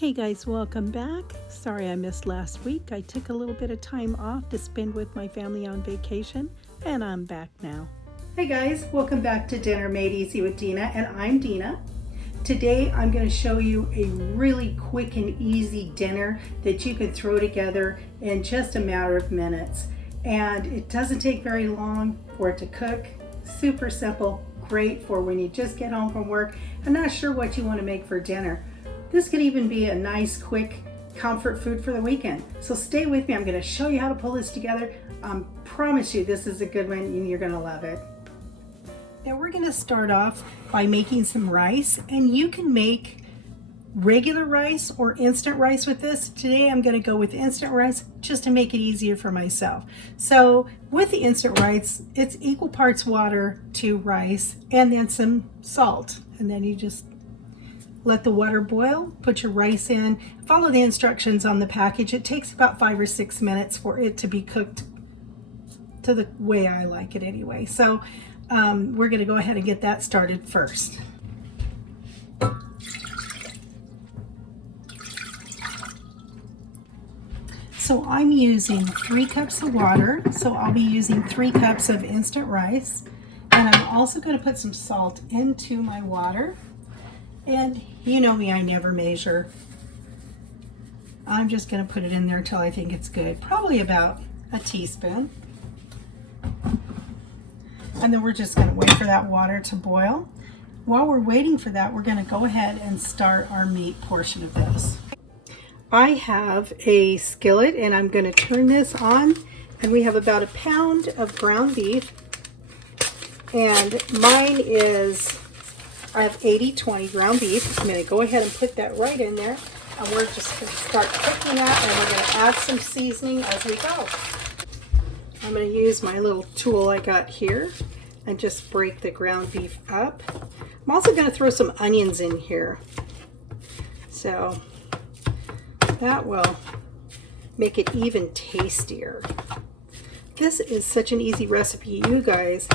Hey guys, welcome back. Sorry I missed last week. I took a little bit of time off to spend with my family on vacation, and I'm back now. Hey guys, welcome back to Dinner Made Easy with Dina, and I'm Dina. Today I'm going to show you a really quick and easy dinner that you can throw together in just a matter of minutes. And it doesn't take very long for it to cook. Super simple, great for when you just get home from work and not sure what you want to make for dinner. This could even be a nice, quick comfort food for the weekend. So stay with me. I'm going to show you how to pull this together. I promise you this is a good one and you're going to love it. Now we're going to start off by making some rice, and you can make regular rice or instant rice with this. Today I'm going to go with instant rice just to make it easier for myself. So with the instant rice, it's equal parts water to rice and then some salt, and then you just let the water boil, put your rice in, follow the instructions on the package. It takes about 5 or 6 minutes for it to be cooked to the way I like it anyway. So we're gonna go ahead and get that started first. So I'm using 3 cups of water, so I'll be using 3 cups of instant rice. And I'm also gonna put some salt into my water. And you know me, I never measure. I'm just going to put it in there till I think it's good. Probably about a teaspoon. And then we're just going to wait for that water to boil. While we're waiting for that, we're going to go ahead and start our meat portion of this. I have a skillet and I'm going to turn this on. And we have about 1 pound of ground beef. And mine is, I have 80-20 ground beef. I'm going to go ahead and put that right in there, and we're just going to start cooking that, and we're going to add some seasoning as we go. I'm going to use my little tool I got here and just break the ground beef up. I'm also going to throw some onions in here, so that will make it even tastier. This is such an easy recipe, you guys.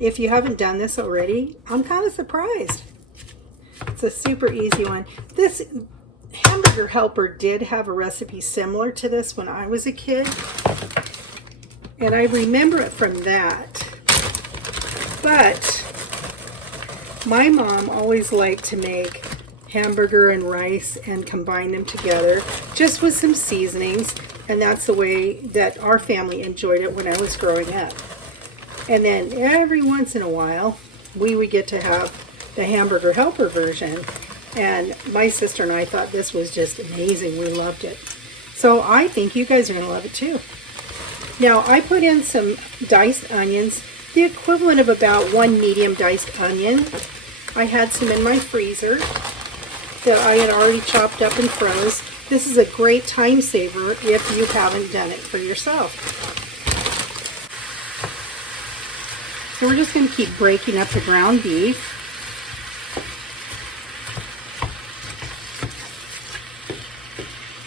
If you haven't done this already, I'm kind of surprised. It's a super easy one. This Hamburger helper did have a recipe similar to this when I was a kid, and I remember it from that. But my mom always liked to make hamburger and rice and combine them together just with some seasonings, and that's the way that our family enjoyed it when I was growing up. And then every once in a while, we would get to have the Hamburger helper version. And my sister and I thought this was just amazing. We loved it. So I think you guys are going to love it too. Now, I put in some diced onions, the equivalent of about 1 medium diced onion. I had some in my freezer that I had already chopped up and froze. This is a great time saver if you haven't done it for yourself. So we're just going to keep breaking up the ground beef.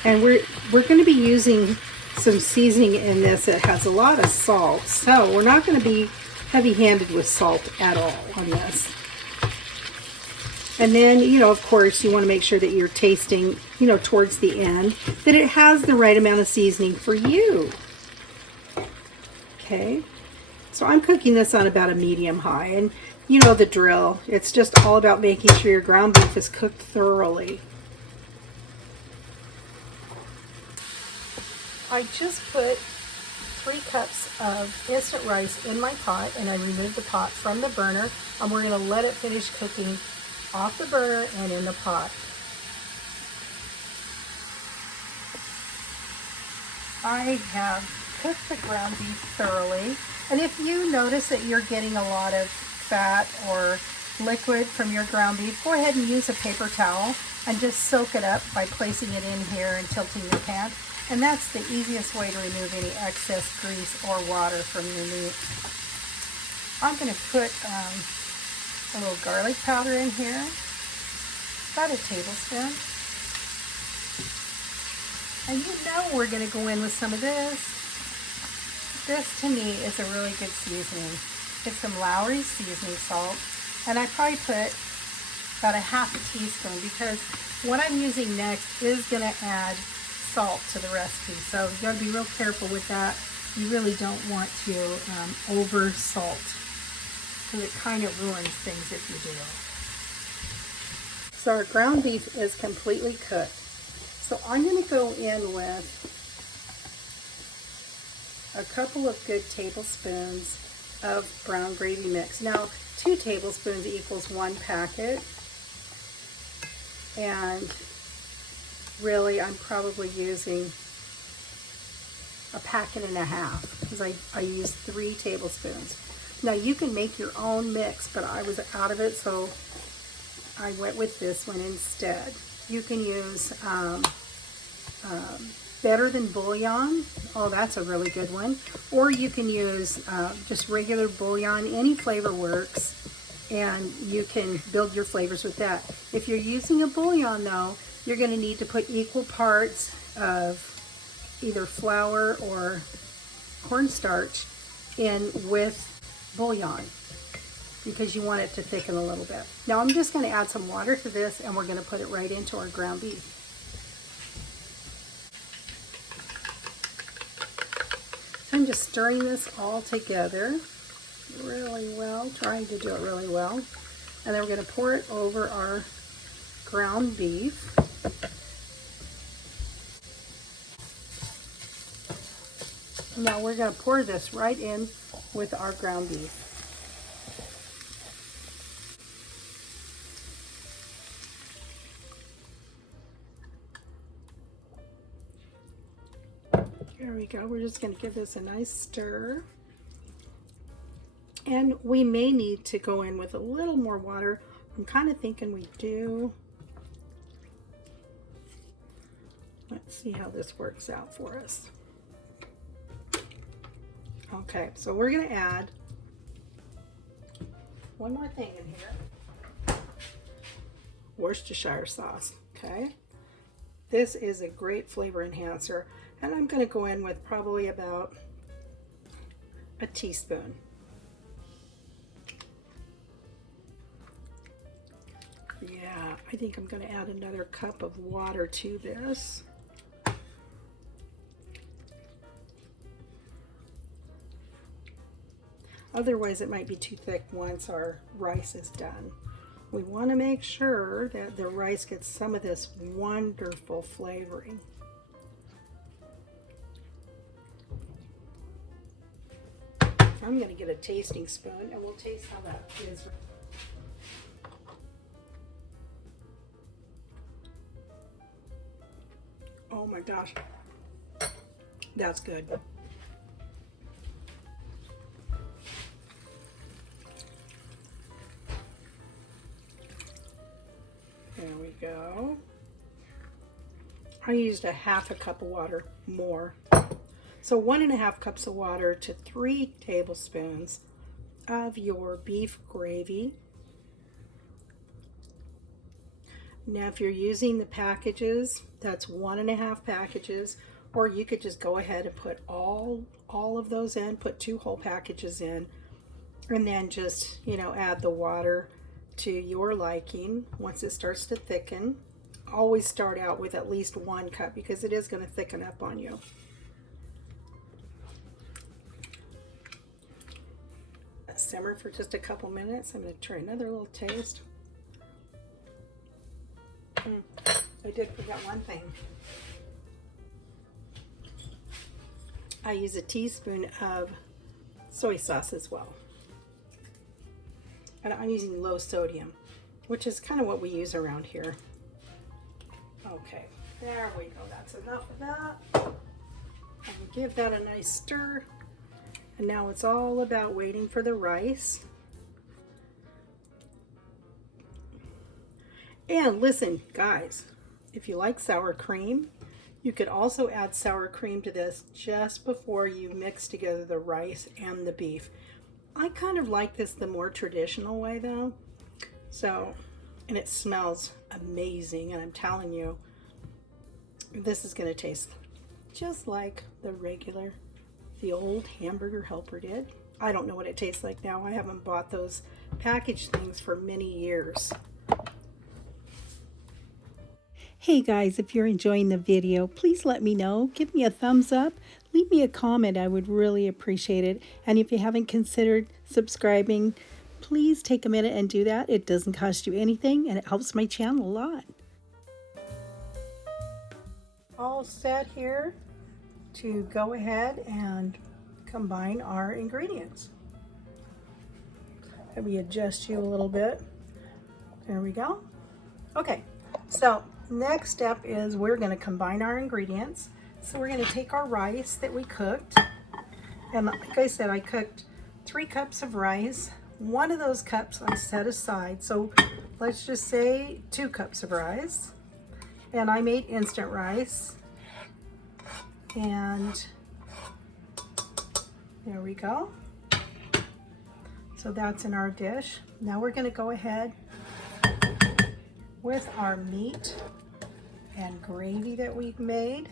And we're going to be using some seasoning in this that has a lot of salt. So we're not going to be heavy-handed with salt at all on this. And then, you know, of course, you want to make sure that you're tasting, you know, towards the end, that it has the right amount of seasoning for you. Okay. So I'm cooking this on about a medium high, and you know the drill. It's just all about making sure your ground beef is cooked thoroughly. I just put 3 cups of instant rice in my pot, and I removed the pot from the burner, and we're going to let it finish cooking off the burner and in the pot. I have cooked the ground beef thoroughly. And if you notice that you're getting a lot of fat or liquid from your ground beef, go ahead and use a paper towel and just soak it up by placing it in here and tilting your pan. And that's the easiest way to remove any excess grease or water from your meat. I'm going to put a little garlic powder in here, about a tablespoon. And you know we're going to go in with some of this. This, to me, is a really good seasoning. It's some Lowry's seasoning salt, and I probably put about a half a teaspoon because What I'm using next is going to add salt to the recipe, so you got to be real careful with that. You really don't want to over salt, because it kind of ruins things if you do. So our ground beef is completely cooked. So I'm going to go in with a couple of good tablespoons of brown gravy mix. Now, 2 tablespoons equals 1 packet. And really, I'm probably using a packet and a half, because I use 3 tablespoons. Now, you can make your own mix, but I was out of it, so I went with this one instead. You can use better than bouillon. Oh, that's a really good one. Or you can use just regular bouillon. Any flavor works, and you can build your flavors with that. If you're using a bouillon, though, you're going to need to put equal parts of either flour or cornstarch in with bouillon, because you want it to thicken a little bit. Now I'm just going to add some water to this, and we're going to put it right into our ground beef. So I'm just stirring this all together really well, trying to do it really well. And then we're going to pour it over our ground beef. Now we're going to pour this right in with our ground beef. There we go. We're just going to give this a nice stir. And we may need to go in with a little more water. I'm kind of thinking we do. Let's see how this works out for us. Okay, so we're going to add one more thing in here. Worcestershire sauce, okay? This is a great flavor enhancer, and I'm going to go in with probably about a teaspoon. Yeah, I think I'm going to add another cup of water to this. Otherwise, it might be too thick once our rice is done. We want to make sure that the rice gets some of this wonderful flavoring. I'm going to get a tasting spoon, and we'll taste how that is. Oh my gosh, that's good. There we go. I used a half a cup of water more. So 1.5 cups of water to 3 tablespoons of your beef gravy. Now, if you're using the packages, that's 1.5 packages, or you could just go ahead and put all of those in, put 2 whole packages in, and then just, add the water to your liking. Once it starts to thicken, always start out with at least 1 cup, because it is going to thicken up on you. Simmer for just a couple minutes. I'm going to try another little taste. I did forget one thing. I use a teaspoon of soy sauce as well. And I'm using low sodium, which is kind of what we use around here. Okay, there we go. That's enough of that. And give that a nice stir. And now it's all about waiting for the rice. And listen, guys, if you like sour cream, you could also add sour cream to this just before you mix together the rice and the beef. I kind of like this the more traditional way though. So, and it smells amazing, and I'm telling you, this is going to taste just like the old hamburger helper did. I don't know what it tastes like now. I haven't bought those packaged things for many years. Hey guys, if you're enjoying the video, please let me know. Give me a thumbs up. Leave me a comment. I would really appreciate it. And if you haven't considered subscribing, please take a minute and do that. It doesn't cost you anything and it helps my channel a lot. All set here to go ahead and combine our ingredients. Let me adjust you a little bit. There we go. Okay, so next step is we're going to combine our ingredients. So we're going to take our rice that we cooked, and like I said, I cooked 3 cups of rice. One of those cups I set aside, so let's just say 2 cups of rice. And I made instant rice, and there we go. So that's in our dish. Now we're going to go ahead with our meat and gravy that we've made,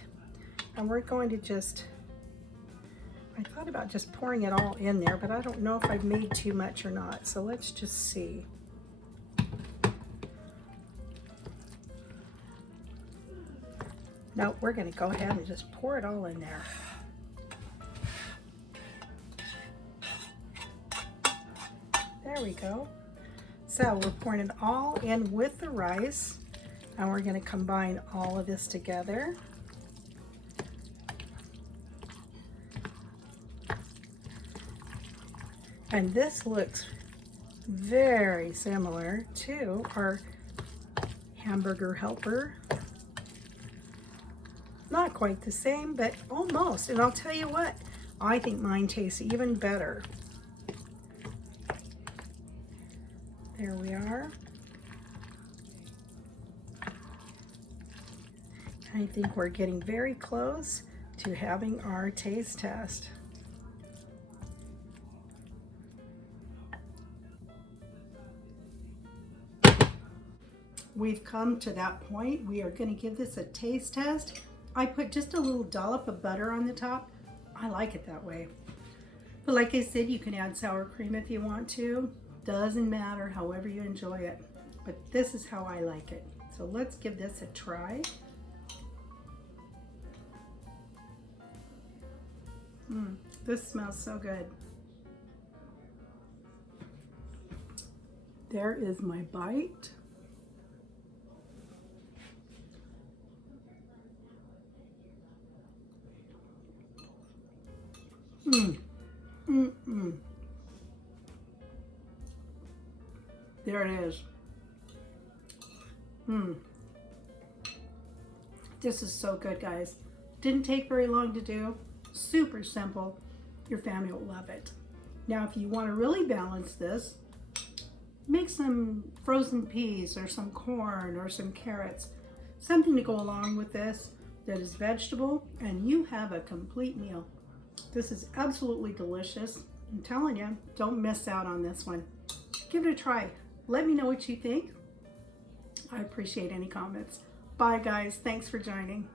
and we're going to just, I thought about just pouring it all in there, but I don't know if I've made too much or not, so let's just see. No, we're going to go ahead and just pour it all in there. There we go. So we're pouring it all in with the rice, and we're going to combine all of this together. And this looks very similar to our hamburger helper. Not quite the same, but almost. And I'll tell you what, I think mine tastes even better. There we are. I think we're getting very close to having our taste test. We've come to that point. We are going to give this a taste test. I put just a little dollop of butter on the top. I like it that way. But like I said, you can add sour cream if you want to. Doesn't matter, however you enjoy it. But this is how I like it. So let's give this a try. This smells so good. There is my bite. There it is. This is so good, guys. Didn't take very long to do. Super simple. Your family will love it. Now, if you want to really balance this, make some frozen peas or some corn or some carrots. Something to go along with this that is vegetable, and you have a complete meal. This is absolutely delicious. I'm telling you, don't miss out on this one. Give it a try. Let me know what you think. I appreciate any comments. Bye, guys. Thanks for joining.